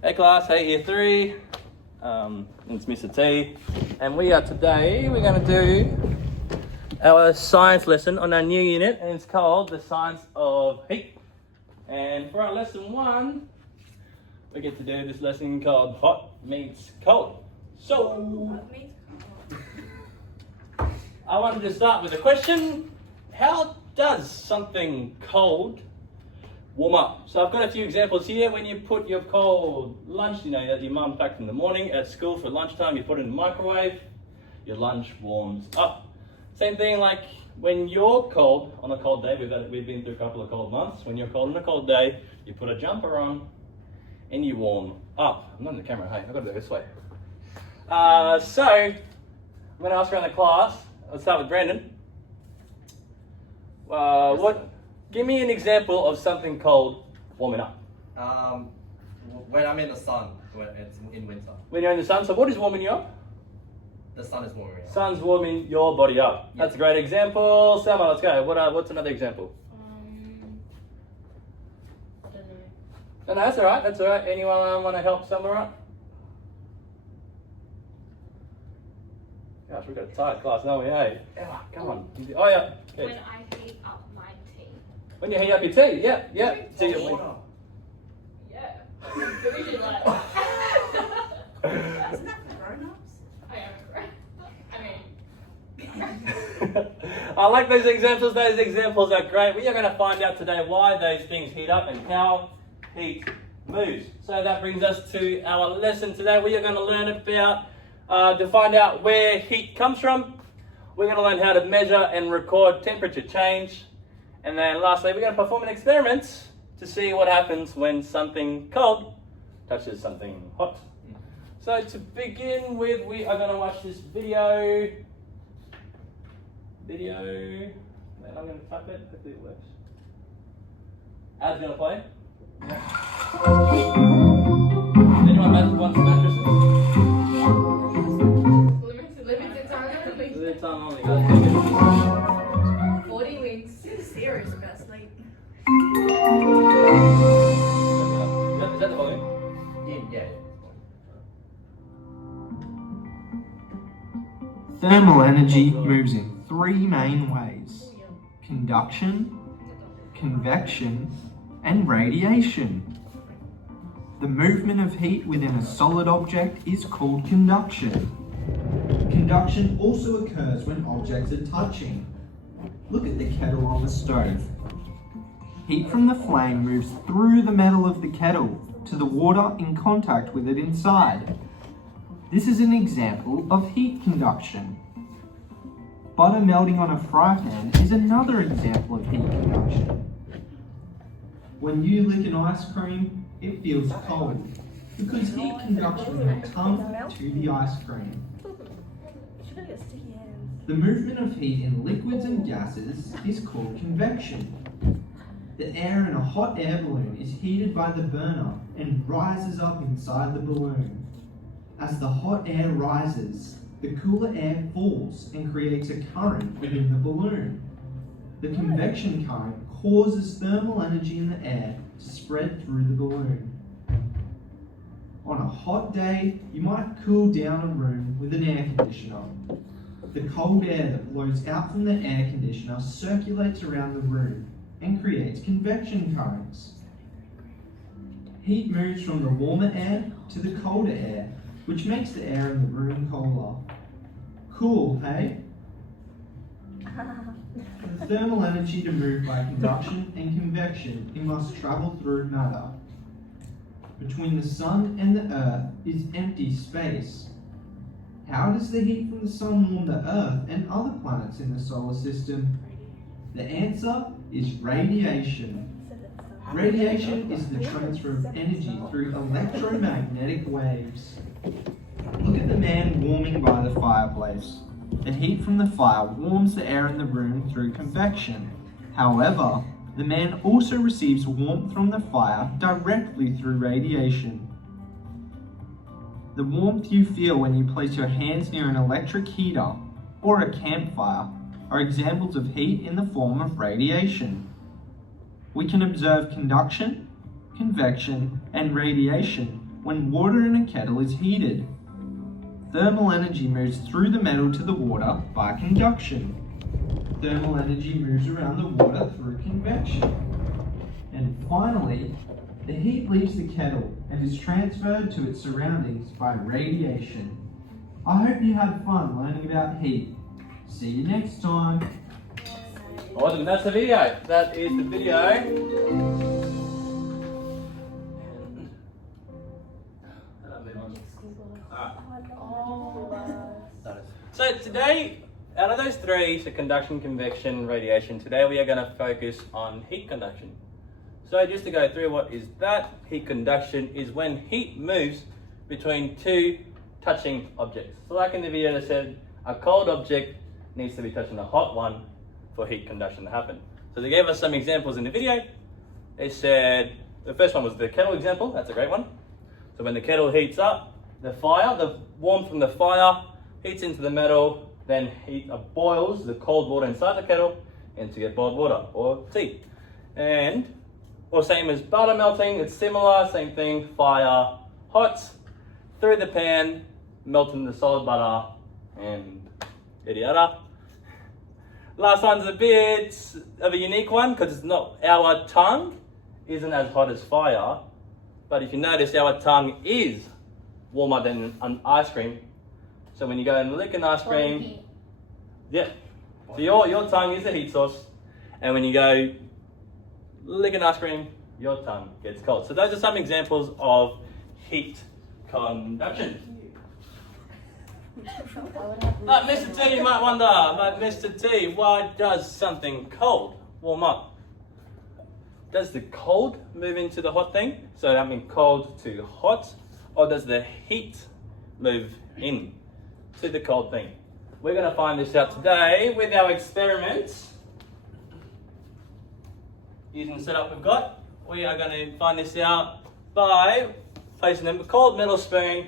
Hey class, hey year 3. It's Mr. T. And we're going to do our science lesson on our new unit, and it's called the science of heat. And for our lesson 1, we get to do this lesson called hot meets cold. So, I wanted to start with a question. How does something cold warm up? So I've got a few examples here. When you put your cold lunch, that your mum packed in the morning at school for lunchtime, you put it in the microwave, your lunch warms up. Same thing like when you're cold on a cold day. We've been through a couple of cold months. When you're cold on a cold day, you put a jumper on and you warm up. I'm not in the camera, hey, I've got to do it this way. So I'm going to ask around the class. Let's start with Brandon. Give me an example of something cold warming up. When I'm in the sun, when it's in winter. When you're in the sun, so what is warming you up? The sun is warming up. Sun's warming your body up. That's a great example. Selma, let's go. What's another example? I don't know. No, that's all right. That's all right. Anyone want to help Selma out? Gosh, we've got a tight class, don't we? Hey, Emma, come on. Oh yeah. Okay. When I heat up my tea. When you heat up your tea, yeah. Tea at Water. Yeah. Bougie like that. Isn't that for grown-ups? I am correct. I like those examples. Those examples are great. We are going to find out today why those things heat up and how heat moves. So that brings us to our lesson today. We are going to learn about to find out where heat comes from. We're going to learn how to measure and record temperature change. And then lastly, we're going to perform an experiment to see what happens when something cold touches something hot. So to begin with, we are going to watch this video. And I'm going to tap it. Hopefully it works. Ad's going to play. Anyone want some mattresses? Limited time. Limited time only, guys. 40 weeks. You're serious about sleep. Is that the volume? Yeah. Thermal energy moves in 3 main ways: conduction, convection, and radiation. The movement of heat within a solid object is called conduction. Conduction also occurs when objects are touching. Look at the kettle on the stove. Heat from the flame moves through the metal of the kettle to the water in contact with it inside. This is an example of heat conduction. Butter melting on a fry pan is another example of heat conduction. When you lick an ice cream, it feels cold because heat conduction will come to the ice cream. The movement of heat in liquids and gases is called convection. The air in a hot air balloon is heated by the burner and rises up inside the balloon. As the hot air rises, the cooler air falls and creates a current within the balloon. The convection current causes thermal energy in the air to spread through the balloon. On a hot day, you might cool down a room with an air conditioner. The cold air that blows out from the air conditioner circulates around the room and creates convection currents. Heat moves from the warmer air to the colder air, which makes the air in the room colder. Cool, hey? For thermal energy to move by conduction and convection, it must travel through matter. Between the sun and the earth is empty space. How does the heat from the sun warm the earth and other planets in the solar system? The answer is radiation. Radiation is the transfer of energy through electromagnetic waves. Look at the man warming by the fireplace. The heat from the fire warms the air in the room through convection. However, the man also receives warmth from the fire directly through radiation. The warmth you feel when you place your hands near an electric heater or a campfire are examples of heat in the form of radiation. We can observe conduction, convection, and radiation when water in a kettle is heated. Thermal energy moves through the metal to the water by conduction. Thermal energy moves around the water through convection. And finally, the heat leaves the kettle and is transferred to its surroundings by radiation. I hope you had fun learning about heat. See you next time. Awesome, that's the video. That is the video. So today, out of those three, so conduction, convection, radiation, today we are going to focus on heat conduction. So just to go through what is that, heat conduction is when heat moves between two touching objects. So like in the video I said, a cold object needs to be touching a hot one for heat conduction to happen. So they gave us some examples in the video. They said, the first one was the kettle example, that's a great one. So when the kettle heats up, the warmth from the fire heats into the metal, then boils the cold water inside the kettle into get boiled water or tea. Or same as butter melting, it's similar, same thing, fire, hot, through the pan, melting the solid butter, and yada yada. Last one's a bit of a unique one because it's not, our tongue isn't as hot as fire, but if you notice our tongue is warmer than an ice cream. So when you go and lick an ice cream, yeah, so your tongue is the heat source, and when you go lick an ice cream, your tongue gets cold. So those are some examples of heat conduction. But Mr. T, you might wonder, but Mr. T, why does something cold warm up? Does the cold move into the hot thing? So I mean cold to hot, or does the heat move in to the cold thing? We're going to find this out today with our experiments. Using the setup we've got, we are going to find this out by placing a cold metal spoon,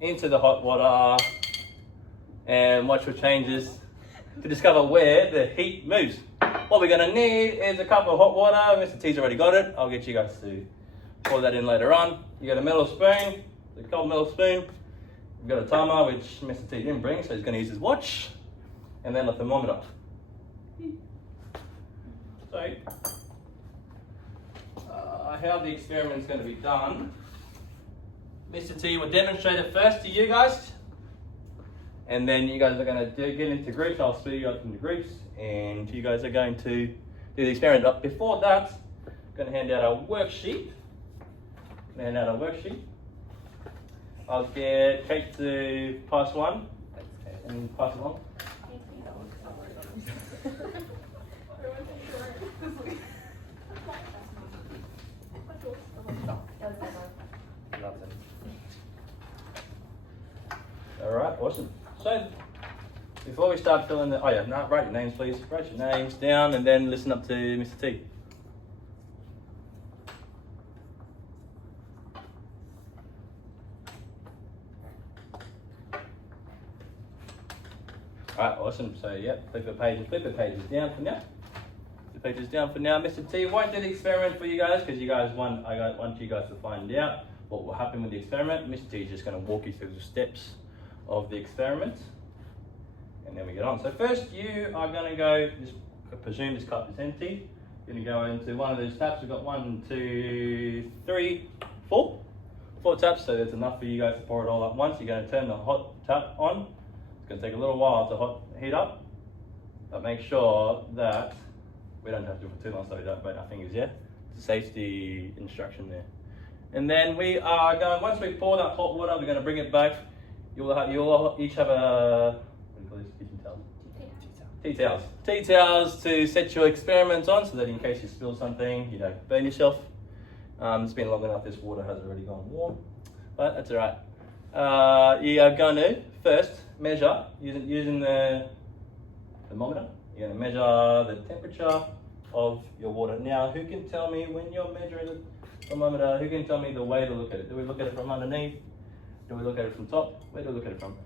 into the hot water, and watch what changes to discover where the heat moves. What we're going to need is a cup of hot water. Mr. T's already got it. I'll get you guys to pour that in later on. You got a metal spoon, the cold metal spoon. We've got a timer, which Mr. T didn't bring, so he's going to use his watch, and then a thermometer. So, how the experiment is going to be done, Mr. T will demonstrate it first to you guys, and then you guys are going to get into groups. I'll split you up into groups, and you guys are going to do the experiment. But before that, I'm going to hand out a worksheet. I'll get Kate to pass one and pass it on. Alright, awesome. So, before we start filling the, write your names please. Write your names down and then listen up to Mr. T. Alright, awesome. So, flip the pages down for now. The pages down for now. Mr. T won't do the experiment for you guys because I want you guys to find out what will happen with the experiment. Mr. T is just going to walk you through the steps of the experiment, and then we get on. So first, you are going to go. Just presume this cup is empty. You're going to go into one of those taps. We've got 1, 2, 3, 4 taps. So there's enough for you guys to pour it all at once. You're going to turn the hot tap on. It's going to take a little while to heat up, but make sure that we don't have to do it for too long so we don't break our fingers. Yeah, it's a safety instruction there. And then we are going. Once we pour that hot water, we're going to bring it back. You'll each have a, what do you call this, kitchen towels? Tea towels to set your experiment on so that in case you spill something, you don't burn yourself. It's been long enough, this water has already gone warm, but that's alright. You are going to first measure, using the thermometer, you're going to measure the temperature of your water. Now, who can tell me when you're measuring the thermometer, who can tell me the way to look at it? Do we look at it from underneath? Do we look at it from top? Where do we look at it from?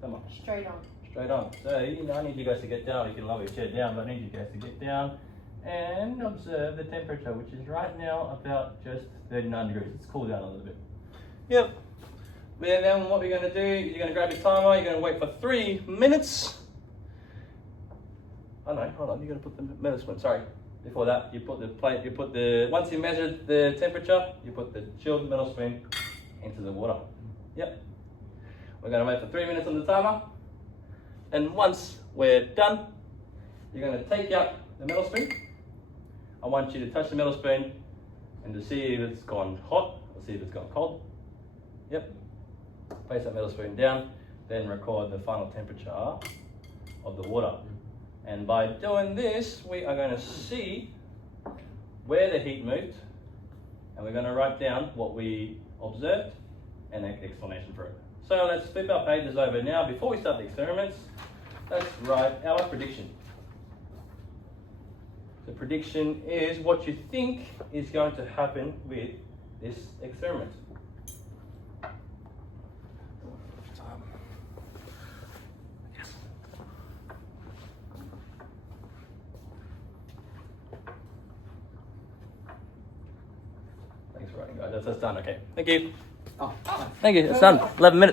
Come on. Straight on. Straight on. So, I need you guys to get down. You can lower your chair down, but I need you guys to get down and observe the temperature, which is right now about just 39 degrees. It's cooled down a little bit. Yep. And then what we're going to do is you're going to grab your timer, you're going to wait for 3 minutes. Oh no, hold on, you're going to put the metal spoon, sorry. Before that, you put the plate, once you measured the temperature, you put the chilled metal spoon into the water. Yep. We're going to wait for 3 minutes on the timer. And once we're done, you're going to take out the metal spoon. I want you to touch the metal spoon and to see if it's gone hot or see if it's gone cold. Yep. Place that metal spoon down, then record the final temperature of the water. And by doing this, we are going to see where the heat moved, and we're going to write down what we observed and an explanation for it. So let's flip our pages over now. Before we start the experiments, let's write our prediction. The prediction is what you think is going to happen with this experiment. Thanks for writing, guys. That's done. Okay. Thank you. Oh. Thank you. It's done. 11 minutes.